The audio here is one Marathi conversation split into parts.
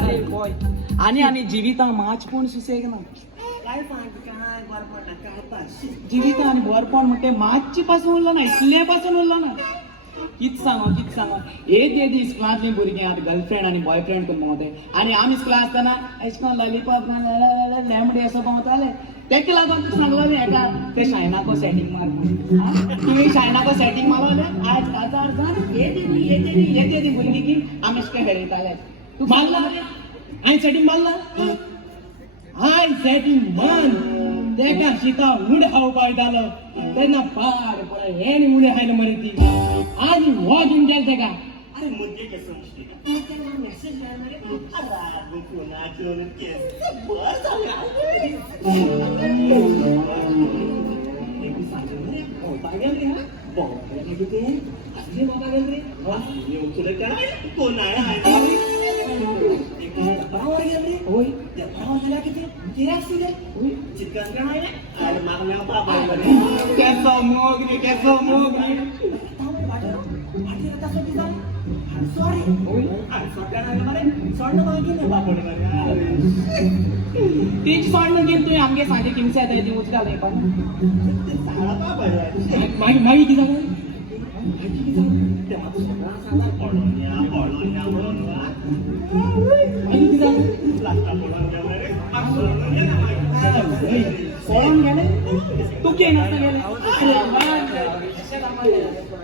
अरे बॉय आणि जिवितां माच कोण सुसेग ना काय काय बरपण काय जिवितां आणि बरपण म्हणते माचची पासून उरला ना इतले पासून उरला ना कित सांगो ते दीस क्लासली भुरगीं आतां गर्लफ्रेंड आणि बॉयफ्रेंड करून भोंवताय आणि आमी क्लास आसतना एशें लॉलीपॉप लॅमडी असो भोंवताले तेका लागून सांगलो हेका ते शायनाको सेटिंग मार तुमी शायनाको सेटिंग मारले आज हजार जाण येते ती भुरगीं की आमी अशें खेळटाले तूं मारला हांवें सेटिंग मारला हांवें सेटिंग मान तेका शिका उडे खावपाक येतालो तेन्ना पाड पळय हें उडे खायला मरे ती आज वॉकिंग केलं तेका अरे मुद्दे कसं मुश्किल तेव्हा मेसेज करणारे अरे कोणाचं केस बर बाबा गेले हा बाबा गेले असले बाबा गेले येऊ तुला काय कोण आहे बाबावर गेले होय त्या बाबावर गेला किती गिराक सुद्धा होय चिकन काय आहे अरे मागण्या बाबा केसो मोग सॉरी तीच सोडणं गेली तुवें आमगे सांजे किमसा येता ती उचका नाही पण मागी किती जालें मागी किती जालें सोडून गेले तू के नासता गेले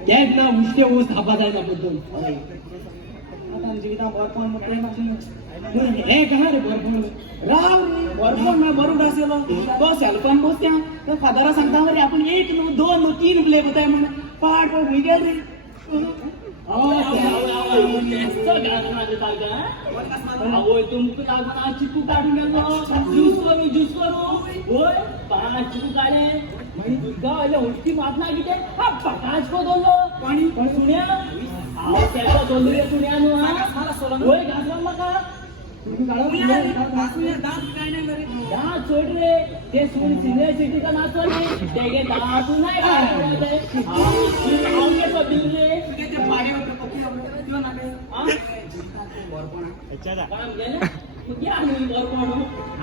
तेच ना उश्टे ऊस थापा जाय ना बद्दल जिवितां बरपण म्हटलें हे कहा रे बरपण राव रे बरपण ना बरूड आसलो तो सेल्फान बसत्या फादरा सांगता मरे आपण 1 न्हू 2 न्हू 3 प्ले कोताय म्हण पाड पाड हुई गेल रे तुमको लागून चिकू काढून गेलो ज्यूस करू होय 5 चिकू काढे गावाला उठती मातना किती हा पटाच को दोलो पाणी सुण्या त्याला दोलो रे सुण्या नु हा होय घासला मका सोड रे ते सोड सिनियर सिटीचा नाचो रे ते दाटू नाही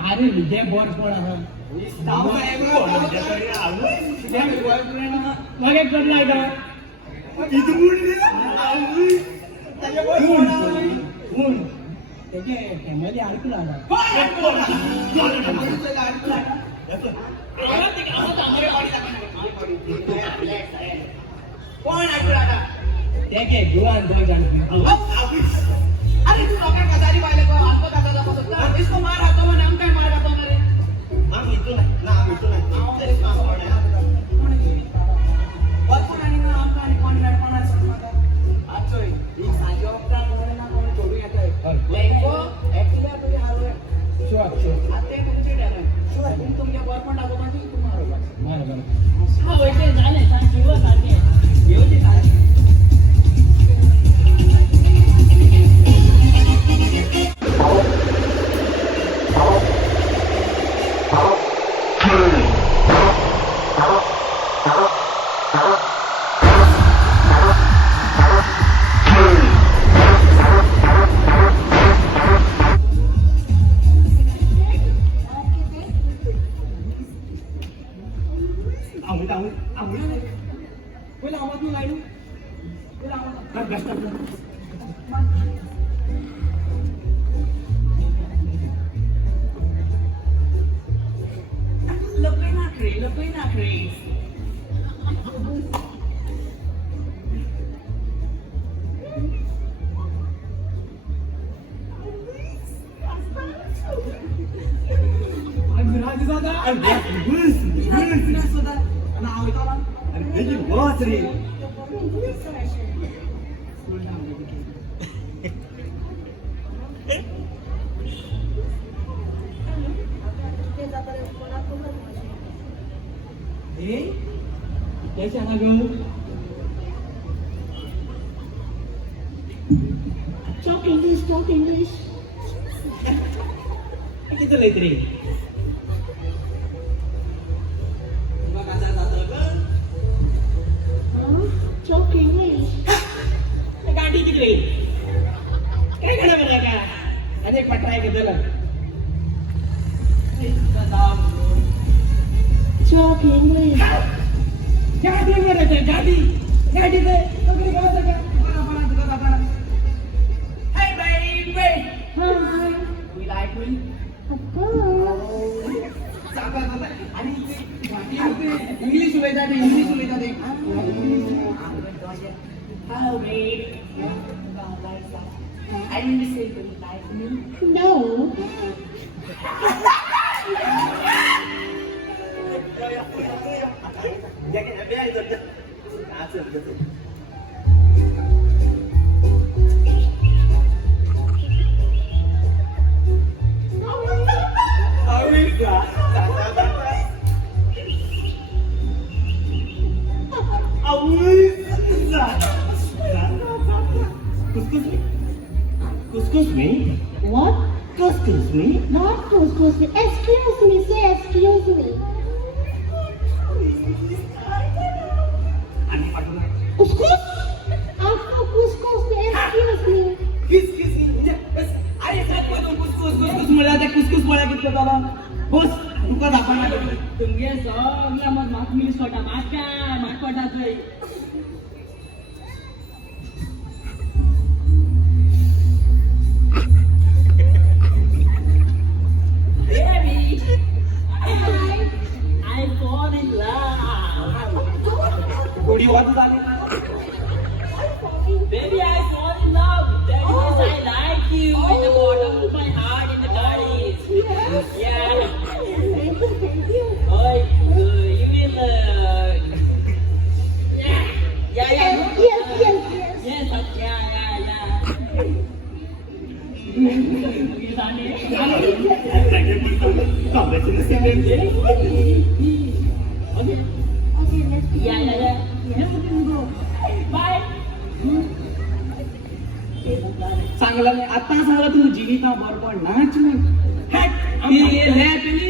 अरे विजय बरपण मग एक करणार का त्याचे फॅमिली अडकला कोण अडकला ते के जुआन बॉय अरे तू लोकांना कसारी पाहिले को आत्ता कसाला बसत इसको मार हातो म्हणे आम काय मार हातो रे आम इतो नाही तेरे काम पडे बरपण आणि ना आम काय कॉन्ट्रॅक्ट पण असं आजोय एक साजो का कोण ना कोण जोडू येतोय लेको एक्चुअली तुम्ही हारो शुअर आते तुमचे डॅमेज शुअर तुमच्या बरपण टाकतो की तुम्हाला मार हा वैसे झाले सांग किंवा सांगे येऊची सांग कैसे आना गो talk English किती लय तरी तुला काय जातं का talk English गाडी किती काय घडा मला का अरे एक ट्राय केलेलं Talk English. गाडी म्हणायचं गाडी गाडी Hey baby, Hi. we like me. Of course. आणि इंग्लिश उलयता ते इंग्लिश उलयता ते How baby, I didn't say you like me. No. Excuse me? What? Excuse me? Not couscous. Excuse me. Say excuse me. Couscous? After couscous, excuse me. कुसकुस पोळ्या कितले जाला बस तुका दाखवणार तुमगे सगळ्या मग म्हाका मिस कोटा म्हाका कोटा थंय Baby, I fall in love. थोडी वाद झाली Baby, I fall in love. That means I like you in the bottom of my heart, in the bodies. Yeah. Thank you. Oh, you will. Yeah. Yes. Yes. Yeah. Okay. Okay, let's go. Yeah. Bye. चांगला नाही आता सांगला तू जिनिता बरोबर नाच नाही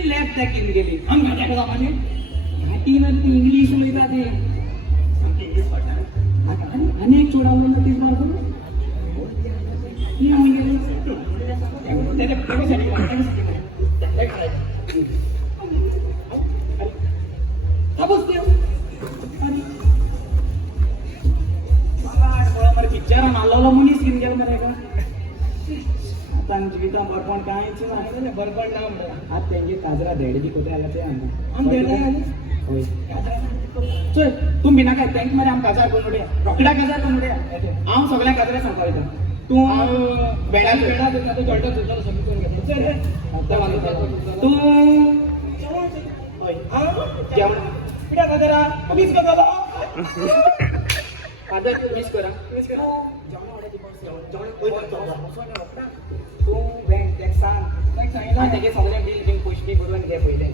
लॅब टॅकिंग गेली घाटीनं ती इंग्लिश उलयता ते अनेक चोडावलं ना तीच बरोबर पिक्चर नाला मनीस घेऊन गेला मरे का आता जिविता बरपण काहीच नाही बरपण ना आज त्यांची काजरा धेडली कुठे आला ते होय चल तुम्ही ना काय बँक मध्ये आम काजार बनवड्या रोकडा काजार बनवड्या हांव सगळ्या काजऱ्या सांगता येता तू बेडा देता तो जळटा सुद्धा समजून घेता चल तू होय जेवण पिढा काजरा मीच करता काजर मिस करा तू बँक टॅक्स सांग त्याचे सगळ्या बिल बिल पुष्टी करून घे पहिले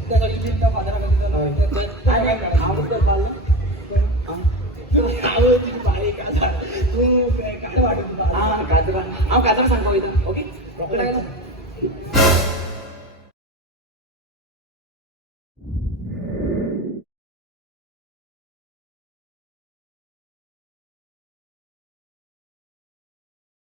हांव काजर सांगता वयता ओके